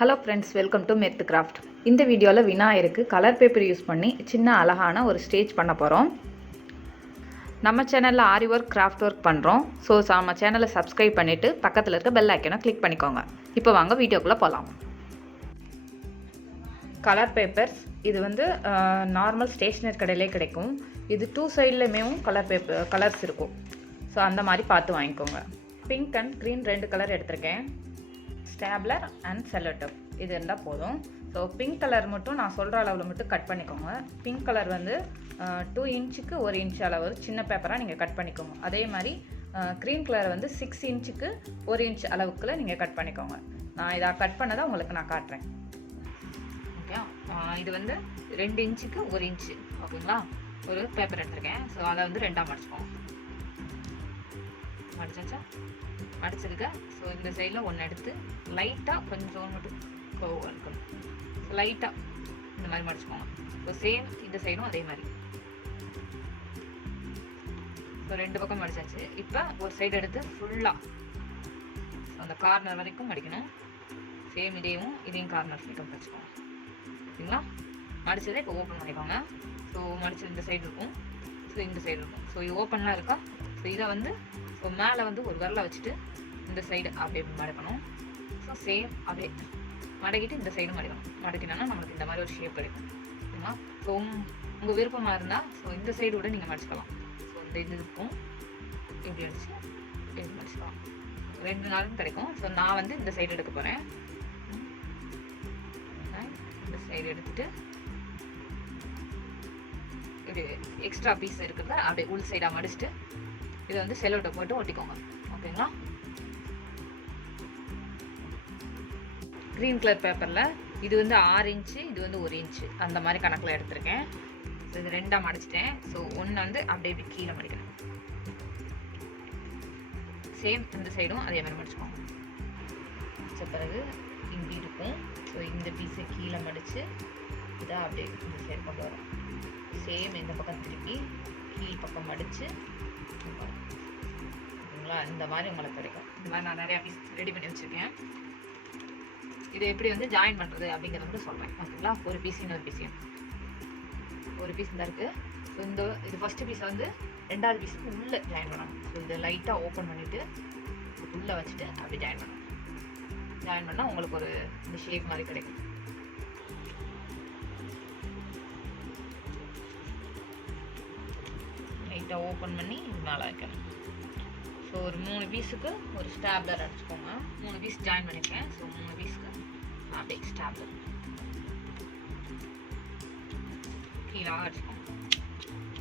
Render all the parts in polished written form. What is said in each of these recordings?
Hello friends, welcome to Merth Craft. இந்த வீடியோவில் விநாயகருக்கு கலர் பேப்பர் யூஸ் பண்ணி சின்ன அழகான ஒரு ஸ்டேஜ் பண்ண போகிறோம். நம்ம சேனலில் ஆரி ஒர்க், கிராஃப்ட் ஒர்க் பண்ணுறோம். ஸோ நம்ம சேனலை சப்ஸ்கிரைப் பண்ணிவிட்டு பக்கத்தில் இருக்க பெல் ஐக்கனை கிளிக் பண்ணிக்கோங்க. இப்போ வாங்க வீடியோக்குள்ளே போகலாம். கலர் பேப்பர்ஸ் இது வந்து நார்மல் ஸ்டேஷ்னரி கடையிலே கிடைக்கும். இது 2 சைட்லையுமே கலர்ஸ் இருக்கும். ஸோ அந்த மாதிரி பார்த்து வாங்கிக்கோங்க. பிங்க் அண்ட் க்ரீன் 2 கலர் எடுத்திருக்கேன். ஸ்டாப்லர் அண்ட் செல்லோ டேப் இது இருந்தால் போதும். ஸோ பிங்க் கலர் மட்டும் நான் சொல்கிற அளவில் மட்டும் கட் பண்ணிக்கோங்க. பிங்க் கலர் வந்து 2 இன்ச்சுக்கு 1 இன்ச் அளவு சின்ன பேப்பராக நீங்கள் கட் பண்ணிக்கோங்க. அதே மாதிரி க்ரீன் கலர் வந்து 6 இன்ச்சுக்கு 1 இன்ச் அளவுக்குள்ள நீங்கள் கட் பண்ணிக்கோங்க. நான் இதை கட் பண்ணதை உங்களுக்கு நான் காட்டுறேன். ஓகே, இது வந்து 2 இன்ச்சுக்கு 1 இன்ச்சு ஓகேங்களா. ஒரு பேப்பர் எடுத்திருக்கேன். ஸோ அதை வந்து 2ஆக மடிச்சுக்கோங்க. மடிச்சாச்சா? மடிச்சிருக்க. ஸோ இந்த சைடில் ஒன்று எடுத்து லைட்டாக கொஞ்சம் மட்டும் இருக்கணும். ஸோ லைட்டாக இந்த மாதிரி மடிச்சுக்கோங்க. ஸோ சேம் இந்த சைடும் அதே மாதிரி. ஸோ 2 பக்கம் மடிச்சாச்சு. இப்போ ஒரு சைடு எடுத்து ஃபுல்லாக அந்த கார்னர் வரைக்கும் மடிக்கணும். சேம் இதையும் கார்னர் வரைக்கும் மடிச்சுக்கோங்க. ஓகேங்களா? மடிச்சதை இப்போ ஓப்பன் பண்ணிக்கோங்க. ஸோ மடிச்சது இந்த சைடு இருக்கும். ஸோ இந்த சைடு இருக்கும். ஸோ இது ஓப்பன்லாம் இருக்கா? ஸோ இதை வந்து ஸோ மேலே வந்து ஒரு விரலை வச்சுட்டு இந்த சைடு அப்படியே மடக்கணும். ஸோ சேம் அப்படியே மடக்கிட்டு இந்த சைடும் மடிக்கணும். மடக்கினோன்னா நம்மளுக்கு இந்த மாதிரி ஒரு ஷேப் கிடைக்கும். ஓகேங்களா? ஸோ உங்கள் விருப்பமாக இருந்தால் ஸோ இந்த சைடு கூட நீங்கள் மடிச்சுக்கலாம். ஸோ இந்த இது இருக்கும், இப்படி அடிச்சு இப்படி மடிச்சுக்கலாம். 2 நாளும் கிடைக்கும். ஸோ நான் வந்து இந்த சைடு எடுக்க போகிறேன். இந்த சைடு எடுத்துட்டு இப்படி எக்ஸ்ட்ரா பீஸ் இருக்கிறத அப்படியே உள் சைடாக மடிச்சுட்டு இதை வந்து செல்லோ டேப் போட்டு ஒட்டிக்கோங்க. ஓகேங்களா? க்ரீன் கலர் பேப்பரில் இது வந்து 6 இன்ச்சு, இது வந்து 1 இன்ச்சு அந்த மாதிரி கணக்கில் எடுத்திருக்கேன். ஸோ இது 2ஆக மடிச்சிட்டேன். ஸோ ஒன்று வந்து அப்படியே கீழே மடிக்கணும். சேம் இந்த சைடும் அதே மாதிரி மடிச்சுக்கோங்க. மடிச்ச பிறகு இப்படி இருக்கும். ஸோ இந்த பீஸை கீழே மடித்து இதை அப்படியே இந்த சைடு கொண்டு வரும். சேம் இந்த பக்கம் திருப்பி கீழ் பக்கம் மடித்து ஓகேங்களா. இந்த மாதிரி உங்களுக்கு கிடைக்கும். இந்த மாதிரி நான் நிறையா பீஸ் ரெடி பண்ணி வச்சுருக்கேன். இதை எப்படி வந்து ஜாயின் பண்ணுறது அப்படிங்கிறத மட்டும் சொல்கிறேன். ஓகேங்களா? ஒரு பீஸ் இன்னொரு பீஸையும் ஒரு பீஸ் தான் இருக்குது. ஸோ இது ஃபஸ்ட்டு பீஸை வந்து 2வது பீஸுக்கு உள்ளே ஜாயின் பண்ணணும். ஸோ இதை லைட்டாக ஓப்பன் பண்ணிவிட்டு உள்ளே வச்சுட்டு அப்படி ஜாயின் பண்ணணும். ஜாயின் பண்ணால் உங்களுக்கு ஒரு இந்த ஷேப் மாதிரி கிடைக்கும். லைட்டாக ஓப்பன் பண்ணி மேலே வைக்கணும். ஸோ ஒரு 3 பீஸுக்கு ஒரு ஸ்டாப்லர் அடிச்சுக்கோங்க. 3 பீஸ் ஜாயின் பண்ணியிருக்கேன். ஸோ 3 பீஸுக்கு அப்படியே ஸ்டாப்லர் கீழே அடிச்சுக்கோங்க.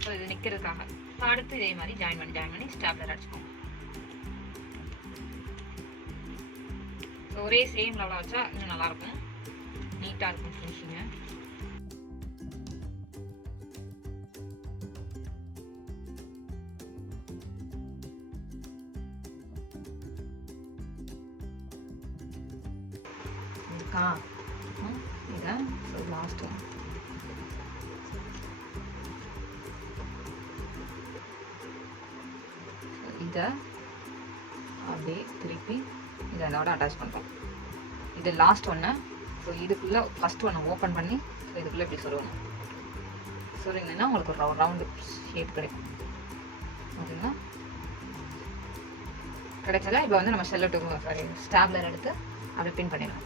ஸோ இது நிற்கிறதுக்காக. அடுத்து இதே மாதிரி ஜாயின் பண்ணி ஸ்டாப்லர் அடிச்சுக்கோங்க. ஸோ ஒரே சேம் லெவலாக வச்சா இன்னும் நல்லாயிருக்கும், நீட்டாக இருக்கும் ஃபினிஷிங்கு. இதை ஸோ லாஸ்ட் இதை அப்படியே திருப்பி இதை அதோட அட்டாச் பண்ணுறோம். இது லாஸ்ட் ஒன்று. ஸோ இதுக்குள்ளே ஃபஸ்ட் ஒன்று ஓப்பன் பண்ணி ஸோ இதுக்குள்ளே இப்படி சொல்லணும். சொல்லிங்கன்னா உங்களுக்கு ஒரு ரவுண்டு ஷேப் கிடைக்கும். ஓகேங்களா? கிடைச்சதா இப்போ வந்து நம்ம செல்லோ டேப் ஸ்டாப்லர் எடுத்து அப்படியே பின் பண்ணிடலாம்.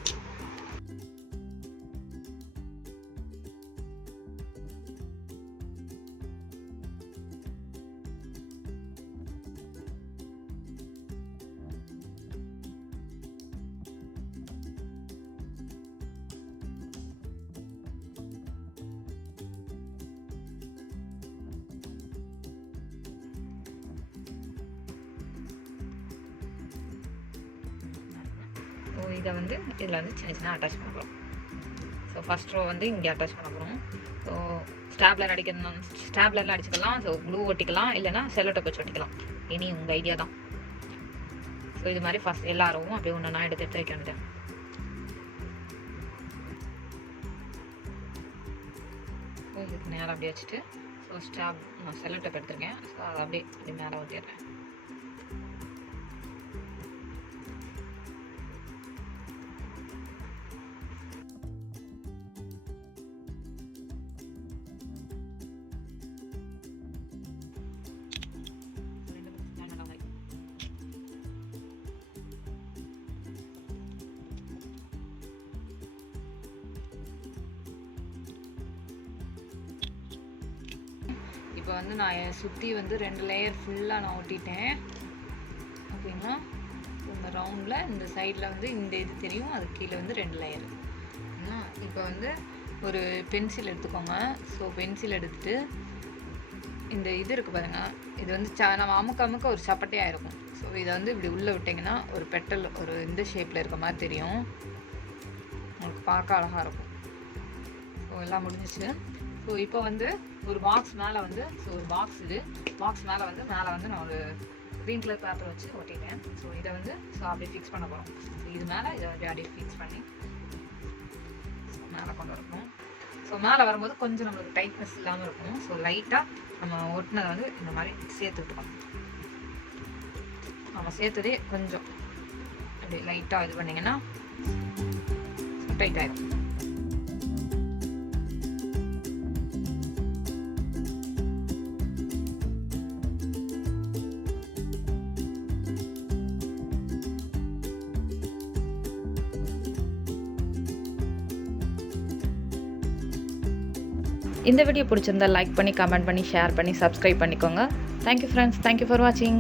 ஸோ இதை வந்து இதில் வந்து சின்ன அட்டாச் பண்ண போகிறோம். ஸோ ஃபஸ்ட் ரோ வந்து இங்கே அட்டாச் பண்ண போகிறோம். ஸோ ஸ்டாப்லர் ஸ்டாப்லர்லாம் அடிச்சுக்கலாம். ஸோ க்ளூ ஒட்டிக்கலாம், இல்லைனா செல்லோ டேப் வச்சு ஒட்டிக்கலாம். இனி உங்கள் ஐடியா தான். ஸோ இது மாதிரி ஃபஸ்ட் எல்லா ரோவும் அப்படியே ஒன்று எடுத்து வைக்க வேண்டியது. ஸோ இதுக்கு நேரம் அப்படியே வச்சுட்டு ஸோ நான் செல்லோ டேப் எடுத்துருக்கேன். ஸோ அதை அப்படியே மேலே ஒட்டிடுறேன். இப்போ வந்து நான் சுற்றி வந்து 2 லேயர் ஃபுல்லாக நான் ஒட்டிட்டேன். ஓகேங்களா? இந்த ரவுண்டில் இந்த சைடில் வந்து இந்த இது தெரியும், அது கீழே வந்து 2 லேயர். இப்போ வந்து ஒரு பென்சில் எடுத்துக்கோங்க. ஸோ பென்சில் எடுத்துகிட்டு இந்த இது இருக்குது பாருங்கள், இது வந்து நம்ம அமுக்க ஒரு சப்பட்டையாக இருக்கும். ஸோ இதை வந்து இப்படி உள்ளே விட்டிங்கன்னா ஒரு பெட்டல் ஒரு இந்த ஷேப்பில் இருக்க மாதிரி தெரியும், உங்களுக்கு பார்க்க அழகாக இருக்கும். ஸோ எல்லாம் முடிஞ்சிச்சு. ஸோ இப்போ வந்து ஒரு பாக்ஸ் மேலே வந்து ஒரு பாக்ஸ் மேலே வந்து நான் ஒரு க்ரீன் கலர் பேப்பர் வச்சு ஒட்டிட்டேன். ஸோ இதை வந்து அப்படியே ஃபிக்ஸ் பண்ண போகிறோம். இது மேலே இதை அப்படியே ஃபிக்ஸ் பண்ணி மேலே கொண்டு வரணும். ஸோ மேலே வரும்போது கொஞ்சம் நம்மளுக்கு டைட்னஸ் இல்லாமல் இருக்கும். ஸோ லைட்டாக நம்ம ஒட்டினதை வந்து இந்த மாதிரி சேர்த்துக்கிட்டோம். நம்ம சேர்த்ததே கொஞ்சம் அப்படி லைட்டாக இது பண்ணிங்கன்னா டைட் ஆகிடும். இந்த வீடியோ பிடிச்சிருந்தா லைக் பண்ணி, கமெண்ட் பண்ணி, ஷேர் பண்ணி, சப்ஸ்கிரைப் பண்ணிக்கோங்க. Thank you friends. தேங்க்யூ ஃபார் வாட்சிங்.